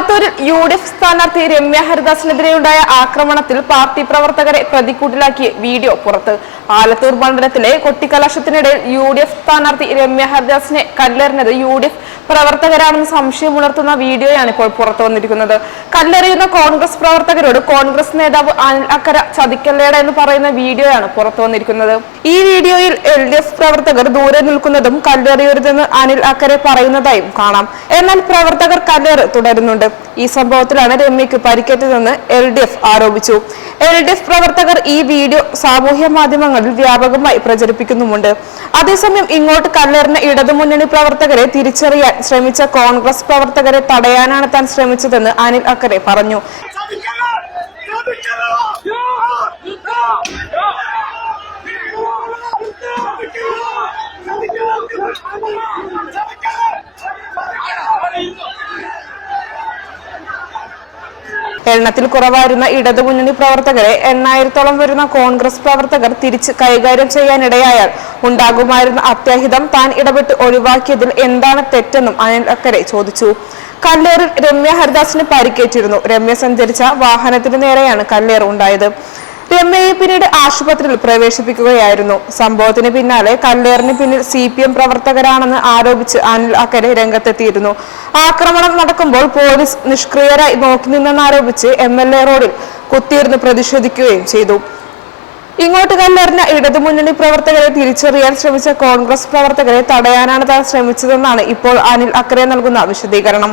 ആലത്തൂരിൽ U D F സ്ഥാനാർത്ഥി രമ്യ ഹരിദാസിനെതിരെയുണ്ടായ ആക്രമണത്തിൽ party പ്രവർത്തകരെ പ്രതിക്കൂട്ടിലാക്കിയ വീഡിയോ പുറത്ത്. ആലത്തൂർ മണ്ഡലത്തിലെ കൊട്ടിക്കലാശത്തിനിടയിൽ യു ഡി എഫ് സ്ഥാനാർത്ഥി രമ്യ ഹരിദാസിനെ കല്ലെറിഞ്ഞത് യു ഡി എഫ് പ്രവർത്തകരാണെന്ന് സംശയമുണർത്തുന്ന വീഡിയോയാണ് ഇപ്പോൾ പുറത്തു വന്നിരിക്കുന്നത്. കല്ലെറിയുന്ന കോൺഗ്രസ് പ്രവർത്തകരോട് കോൺഗ്രസ് നേതാവ് അനിൽ അക്കര ചതിക്കല്ലേട എന്ന് പറയുന്ന വീഡിയോയാണ് പുറത്തു വന്നിരിക്കുന്നത്. ഈ വീഡിയോയിൽ എൽ ഡി എഫ് പ്രവർത്തകർ ദൂരെ നിൽക്കുന്നതും കല്ലെറിയരുതെന്ന് അനിൽ അക്കരെ പറയുന്നതായും കാണാം. എന്നാൽ പ്രവർത്തകർ കല്ലേറ് തുടരുന്നുണ്ട്. ഈ സംഭവത്തിലാണ് രമ്യക്ക് പരിക്കേറ്റതെന്ന് എൽ ഡി എഫ് ആരോപിച്ചു. എൽ ഡി എഫ് പ്രവർത്തകർ ഈ വീഡിയോ സാമൂഹ്യ മാധ്യമങ്ങളിൽ വ്യാപകമായി പ്രചരിപ്പിക്കുന്നുമുണ്ട്. അതേസമയം ഇങ്ങോട്ട് കല്ലേറിന് ഇടതുമുന്നണി പ്രവർത്തകരെ തിരിച്ചറിയാൻ ശ്രമിച്ച കോൺഗ്രസ് പ്രവർത്തകരെ തടയാനാണ് താൻ ശ്രമിച്ചതെന്ന് അനിൽ അക്കരെ പറഞ്ഞു. എണ്ണത്തിൽ കുറവായിരുന്ന ഇടതുമുന്നണി പ്രവർത്തകരെ എണ്ണായിരത്തോളം വരുന്ന കോൺഗ്രസ് പ്രവർത്തകർ തിരിച്ച് കൈകാര്യം ചെയ്യാനിടയായാൽ ഉണ്ടാകുമായിരുന്ന അത്യാഹിതം താൻ ഇടപെട്ട് ഒഴിവാക്കിയതിൽ എന്താണ് തെറ്റെന്നും അനിൽ അക്കരെ ചോദിച്ചു. കല്ലേറിൽ രമ്യ ഹരിദാസിന് പരിക്കേറ്റിരുന്നു. രമ്യ സഞ്ചരിച്ച വാഹനത്തിന് നേരെയാണ് കല്ലേർ ഉണ്ടായത്. രമ്യയെ പിന്നീട് ആശുപത്രിയിൽ പ്രവേശിപ്പിക്കുകയായിരുന്നു. സംഭവത്തിന് പിന്നാലെ കല്ലേറിന് പിന്നിൽ സി പി എം പ്രവർത്തകരാണെന്ന് ആരോപിച്ച് അനിൽ അക്കരെ രംഗത്തെത്തിയിരുന്നു. ആക്രമണം നടക്കുമ്പോൾ പോലീസ് നിഷ്ക്രിയരായി നോക്കി നിന്നെന്നാരോപിച്ച് എം എൽ എ റോഡിൽ കുത്തിയിരുന്ന് പ്രതിഷേധിക്കുകയും ചെയ്തു. ഇങ്ങോട്ട് കല്ലെറിഞ്ഞ ഇടതുമുന്നണി പ്രവർത്തകരെ തിരിച്ചറിയാൻ ശ്രമിച്ച കോൺഗ്രസ് പ്രവർത്തകരെ തടയാനാണ് താൻ ശ്രമിച്ചതെന്നാണ് ഇപ്പോൾ അനിൽ അക്കരെ നൽകുന്ന വിശദീകരണം.